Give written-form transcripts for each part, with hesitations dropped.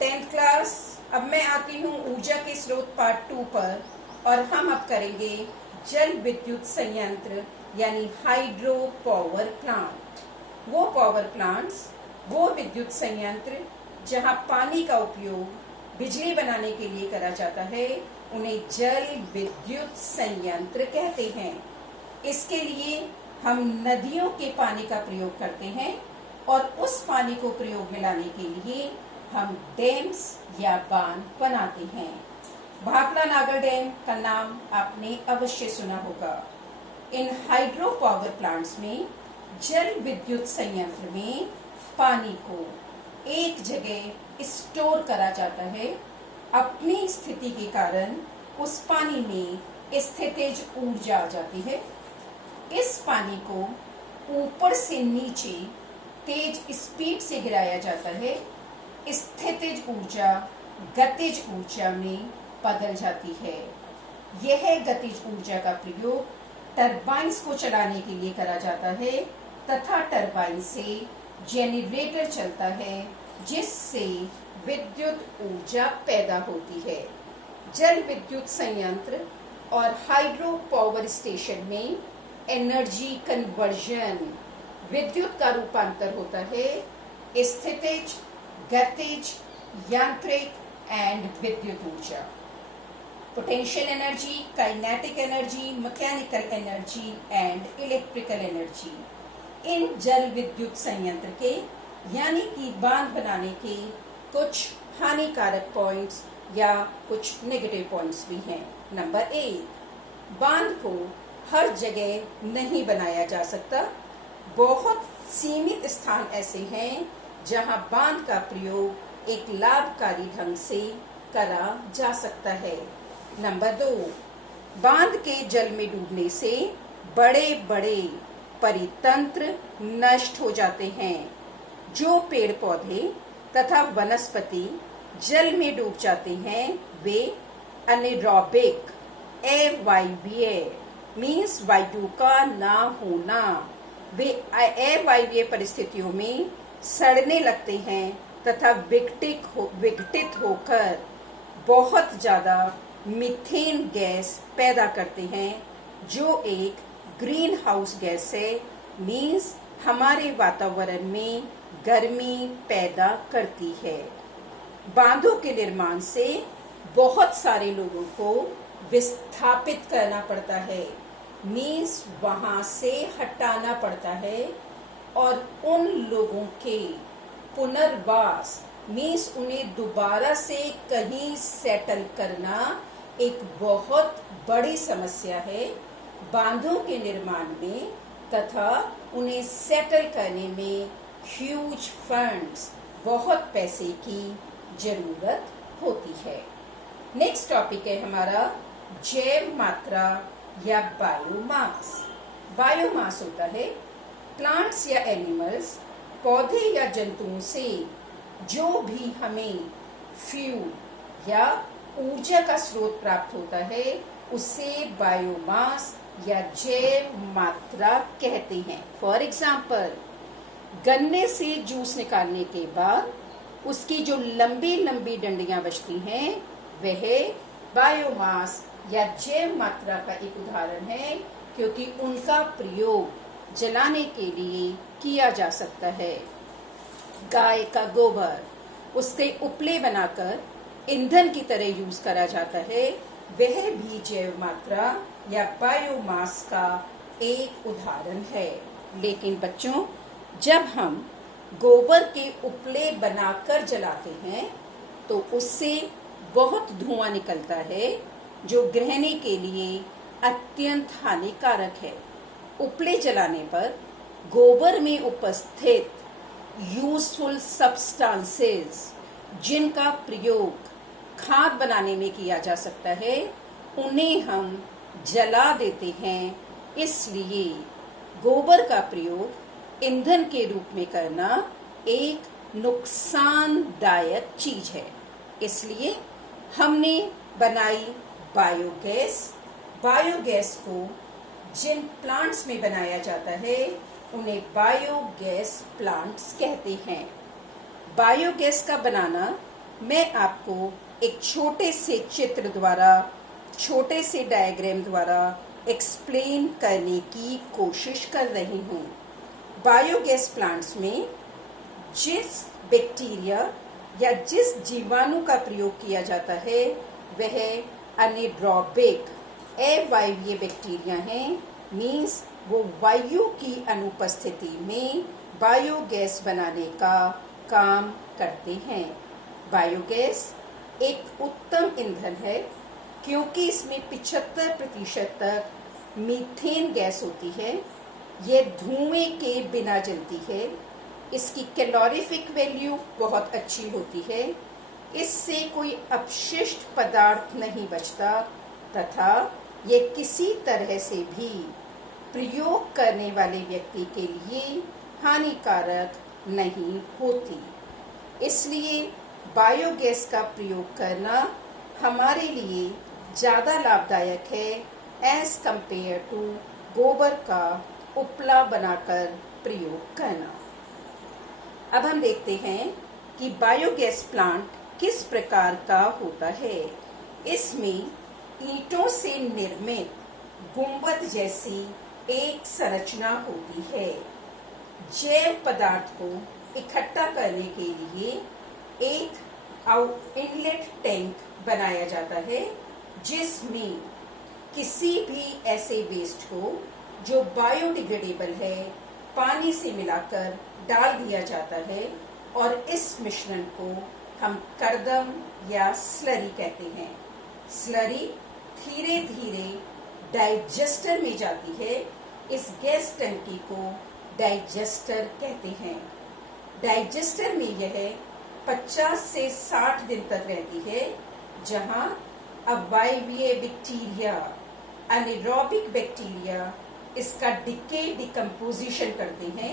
10th class. अब मैं आती हूँ ऊर्जा के स्रोत पार्ट 2 पर, और हम अब करेंगे जल विद्युत संयंत्र यानी हाइड्रो पावर प्लांट। वो पावर प्लांट्स, वो विद्युत संयंत्र जहाँ पानी का उपयोग बिजली बनाने के लिए करा जाता है, उन्हें जल विद्युत संयंत्र कहते हैं। इसके लिए हम नदियों के पानी का प्रयोग करते हैं, और उस पानी को प्रयोग में लाने के लिए हम डैम्स या बांध बनाते हैं। भाखड़ा नागर डैम का नाम आपने अवश्य सुना होगा। इन हाइड्रो पावर प्लांट्स में जल विद्युत संयंत्र में पानी को एक जगह स्टोर करा जाता है। अपनी स्थिति के कारण उस पानी में स्थितिज ऊर्जा आ जाती है। इस पानी को ऊपर से नीचे तेज स्पीड से गिराया जाता है। स्थितिज ऊर्जा गतिज ऊर्जा में बदल जाती है। यह गतिज ऊर्जा का प्रयोग टरबाइन्स को चलाने के लिए करा जाता है, तथा टरबाइन से जेनरेटर चलता है, जिससे विद्युत ऊर्जा पैदा होती है। जल विद्युत संयंत्र और हाइड्रो पावर स्टेशन में एनर्जी कन्वर्जन, विद्युत का रूपांतर होता है स्थितिज, गतिज, यांत्रिक एंड विद्युत ऊर्जा। Potential energy, kinetic energy, mechanical energy and electrical energy. इन जल विद्युत संयंत्र के यानी कि बांध बनाने के कुछ हानिकारक पॉइंट्स या कुछ नेगेटिव पॉइंट्स भी हैं। नंबर 1, बांध को हर जगह नहीं बनाया जा सकता। बहुत सीमित स्थान ऐसे हैं जहां बांध का प्रयोग एक लाभकारी ढंग से करा जा सकता है। नंबर 2, बांध के जल में डूबने से बड़े बड़े परितंत्र नष्ट हो जाते हैं। जो पेड़ पौधे तथा वनस्पति जल में डूब जाते हैं, वे अनेरोबिक, अवायवीय मीन्स वायु का ना होना, वे अवायवीय परिस्थितियों में सड़ने लगते हैं तथा विघटित होकर बहुत ज्यादा मीथेन गैस पैदा करते हैं, जो एक ग्रीन हाउस गैस है, मीन्स हमारे वातावरण में गर्मी पैदा करती है। बांधों के निर्माण से बहुत सारे लोगों को विस्थापित करना पड़ता है, मीन्स वहां से हटाना पड़ता है, और उन लोगों के पुनर्वास मीन्स उन्हें दोबारा से कहीं सेटल करना एक बहुत बड़ी समस्या है। बांधों के निर्माण में तथा उन्हें सेटल करने में ह्यूज फंड्स, बहुत पैसे की जरूरत होती है। नेक्स्ट टॉपिक है हमारा जैव मात्रा या बायोमास। बायोमास होता है प्लांट्स या एनिमल्स, पौधे या जंतुओं से जो भी हमें फ्यूल या ऊर्जा का स्रोत प्राप्त होता है, उसे बायोमास या जैव मात्रा कहते हैं। फॉर एग्जाम्पल, गन्ने से जूस निकालने के बाद उसकी जो लंबी लंबी डंडियां बचती हैं, वह बायोमास या जैव मात्रा का एक उदाहरण है, क्योंकि उनका प्रयोग जलाने के लिए किया जा सकता है। गाय का गोबर, उसके उपले बनाकर ईंधन की तरह यूज करा जाता है, वह भी जैव मात्रा या बायोमास का एक उदाहरण है। लेकिन बच्चों, जब हम गोबर के उपले बनाकर जलाते हैं, तो उससे बहुत धुआं निकलता है, जो गृहिणी के लिए अत्यंत हानिकारक है। उपले जलाने पर गोबर में उपस्थित यूजफुल सब्सटेंसेस, जिनका प्रयोग खाद बनाने में किया जा सकता है, उन्हें हम जला देते हैं। इसलिए गोबर का प्रयोग ईंधन के रूप में करना एक नुकसानदायक चीज है। इसलिए हमने बनाई बायोगैस। बायोगैस को जिन प्लांट्स में बनाया जाता है, उन्हें बायोगैस प्लांट्स कहते हैं। बायोगैस का बनाना मैं आपको एक छोटे से चित्र द्वारा, छोटे से डायग्राम द्वारा एक्सप्लेन करने की कोशिश कर रही हूँ। बायोगैस प्लांट्स में जिस बैक्टीरिया या जिस जीवाणु का प्रयोग किया जाता है वह अनेरोबिक अवायवीय बैक्टीरिया हैं। मीन्स वो वायु की अनुपस्थिति में बायोगैस बनाने का काम करते हैं। बायोगैस एक उत्तम ईंधन है क्योंकि इसमें 75% तक मीथेन गैस होती है। ये धुएं के बिना जलती है। इसकी कैलोरीफिक वैल्यू बहुत अच्छी होती है। इससे कोई अपशिष्ट पदार्थ नहीं बचता तथा ये किसी तरह से भी प्रयोग करने वाले व्यक्ति के लिए हानिकारक नहीं होती। इसलिए बायोगैस का प्रयोग करना हमारे लिए ज़्यादा लाभदायक है एज कंपेयर टू गोबर का उपला बनाकर प्रयोग करना। अब हम देखते हैं कि बायोगैस प्लांट किस प्रकार का होता है। इसमें ईंटों से निर्मित गुंबद जैसी एक संरचना होती है। जैव पदार्थ को इकट्ठा करने के लिए एक इनलेट टैंक बनाया जाता है जिसमें किसी भी ऐसे वेस्ट को जो बायोडिग्रेडेबल है पानी से मिलाकर डाल दिया जाता है और इस मिश्रण को हम कर्दम या स्लरी कहते हैं। स्लरी धीरे धीरे डाइजेस्टर में जाती है। इस गैस टंकी को डाइजेस्टर कहते हैं। डाइजेस्टर में यह 50 से 60 दिन तक रहती है, जहां अवायवीय बैक्टीरिया, एनेरोबिक बैक्टीरिया इसका डिकम्पोजिशन करते हैं।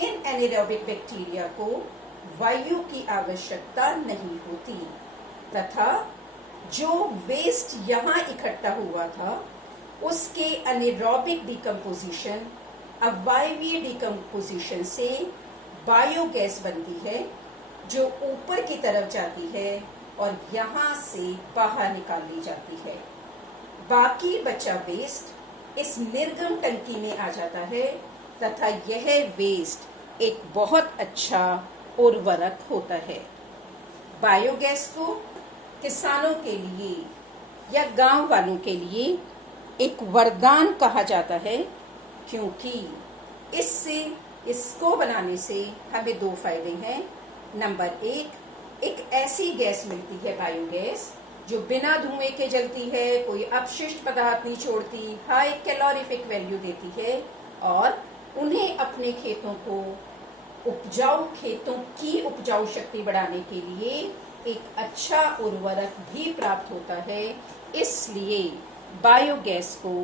इन एनेरोबिक बैक्टीरिया को वायु की आवश्यकता नहीं होती तथा जो वेस्ट यहाँ इकट्ठा हुआ था उसके एनेरोबिक डिकम्पोजिशन, अवायवीय डिकम्पोजिशन से बायोगैस बनती है जो ऊपर की तरफ जाती है और यहाँ से बाहर निकाल ली जाती है। बाकी बचा वेस्ट इस निर्गम टंकी में आ जाता है तथा यह वेस्ट एक बहुत अच्छा उर्वरक होता है। बायोगैस को किसानों के लिए या गांव वालों के लिए एक वरदान कहा जाता है क्योंकि इसको बनाने से हमें 2 फायदे हैं। नंबर 1, एक ऐसी गैस मिलती है बायोगैस जो बिना धुएं के जलती है, कोई अपशिष्ट पदार्थ नहीं छोड़ती, हाई कैलोरीफिक वैल्यू देती है और उन्हें अपने खेतों की उपजाऊ शक्ति बढ़ाने के लिए एक अच्छा उर्वरक भी प्राप्त होता है। इसलिए बायोगैस को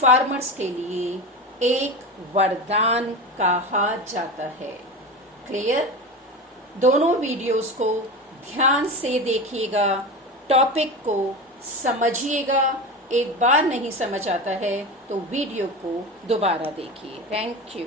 फार्मर्स के लिए एक वरदान कहा जाता है। क्लियर? दोनों वीडियोस को ध्यान से देखिएगा, टॉपिक को समझिएगा। एक बार नहीं समझ आता है तो वीडियो को दोबारा देखिए। Thank you.